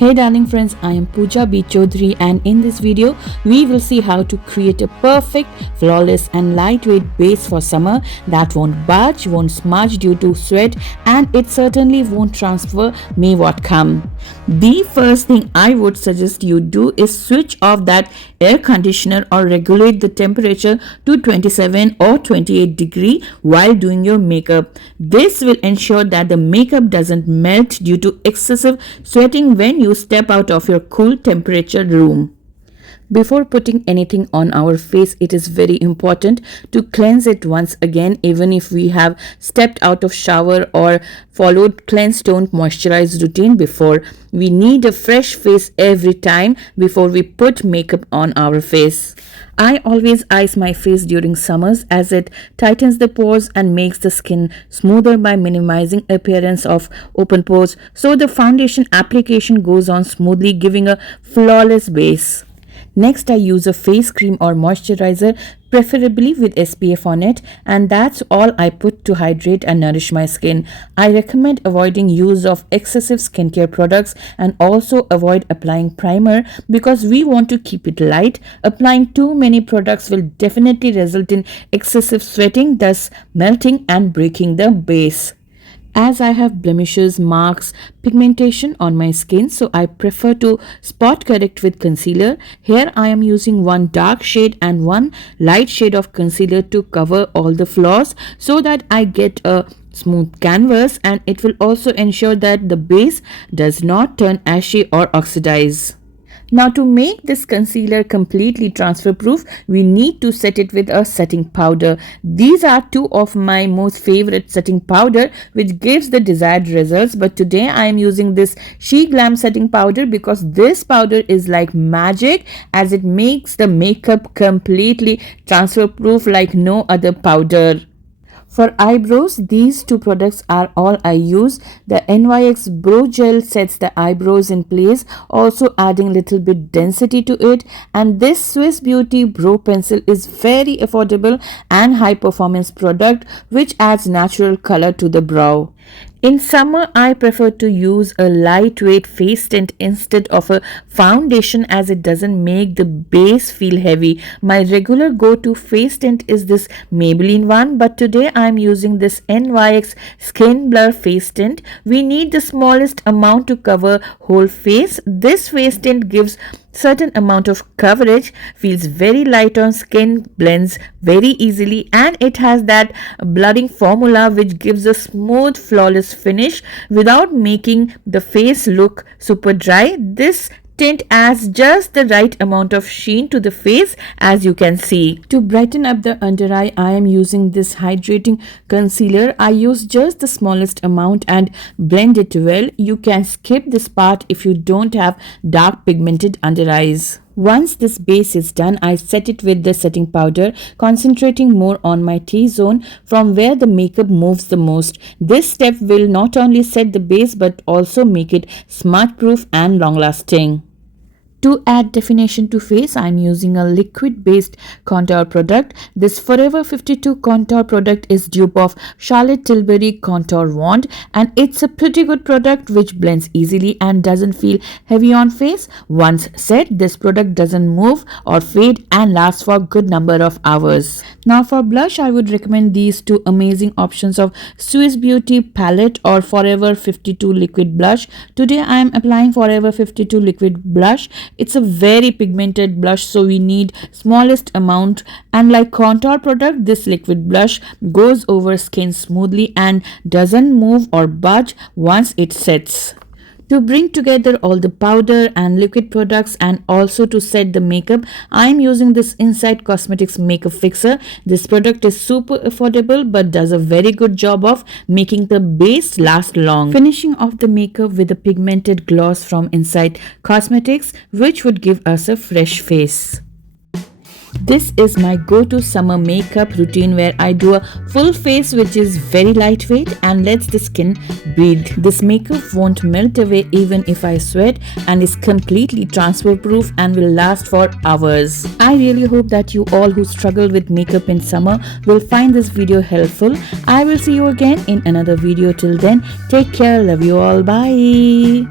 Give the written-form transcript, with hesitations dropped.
Hey darling friends, I am Puja B. Chowdhury, and in this video we will see how to create a perfect, flawless and lightweight base for summer that won't budge, won't smudge due to sweat, and it certainly won't transfer may what come. The first thing I would suggest you do is switch off that air conditioner or regulate the temperature to 27 or 28 degree while doing your makeup. This will ensure that the makeup doesn't melt due to excessive sweating when you step out of your cool temperature room. Before putting anything on our face, it is very important to cleanse it once again, even if we have stepped out of shower or followed cleanse, toned, moisturized routine before. We need a fresh face every time before we put makeup on our face. I always ice my face during summers as it tightens the pores and makes the skin smoother by minimizing appearance of open pores, so the foundation application goes on smoothly, giving a flawless base. Next, I use a face cream or moisturizer, preferably with SPF on it, and that's all I put to hydrate and nourish my skin. I recommend avoiding use of excessive skincare products and also avoid applying primer because we want to keep it light. Applying too many products will definitely result in excessive sweating, thus melting and breaking the base. As I have blemishes, marks, pigmentation on my skin, so I prefer to spot correct with concealer. Here I am using one dark shade and one light shade of concealer to cover all the flaws so that I get a smooth canvas, and it will also ensure that the base does not turn ashy or oxidize. Now, to make this concealer completely transfer proof, we need to set it with a setting powder. These are two of my most favorite setting powder which gives the desired results, but today I am using this She Glam setting powder because this powder is like magic as it makes the makeup completely transfer proof like no other powder. For eyebrows, these two products are all I use. The NYX Brow Gel sets the eyebrows in place, also adding little bit density to it. And this Swiss Beauty Brow Pencil is very affordable and high performance product which adds natural color to the brow. In summer, I prefer to use a lightweight face tint instead of a foundation as it doesn't make the base feel heavy. My regular go-to face tint is this Maybelline one, but today I am using this NYX Skin Blur face tint. We need the smallest amount to cover whole face. This face tint gives certain amount of coverage, feels very light on skin, blends very easily, and it has that blurring formula which gives a smooth, flawless finish without making the face look super dry. This tint adds just the right amount of sheen to the face, as you can see. To brighten up the under eye, I am using this hydrating concealer. I use just the smallest amount and blend it well. You can skip this part if you don't have dark pigmented under eyes. Once this base is done, I set it with the setting powder, concentrating more on my T-zone from where the makeup moves the most. This step will not only set the base but also make it smudge proof and long lasting. To add definition to face, I am using a liquid based contour product. This Forever 52 contour product is dupe of Charlotte Tilbury Contour Wand, and it's a pretty good product which blends easily and doesn't feel heavy on face. Once set, this product doesn't move or fade and lasts for a good number of hours. Now for blush, I would recommend these two amazing options of Swiss Beauty Palette or Forever 52 Liquid Blush. Today I am applying Forever 52 Liquid Blush. It's a very pigmented blush, so we need smallest amount, and like contour product, this liquid blush goes over skin smoothly and doesn't move or budge once it sets. To bring together all the powder and liquid products and also to set the makeup, I am using this Inside Cosmetics Makeup Fixer. This product is super affordable but does a very good job of making the base last long. Finishing off the makeup with a pigmented gloss from Inside Cosmetics, which would give us a fresh face. This is my go-to summer makeup routine where I do a full face which is very lightweight and lets the skin breathe. This makeup won't melt away even if I sweat and is completely transfer proof and will last for hours. I really hope that you all who struggle with makeup in summer will find this video helpful. I will see you again in another video. Till then, take care. Love you all. Bye.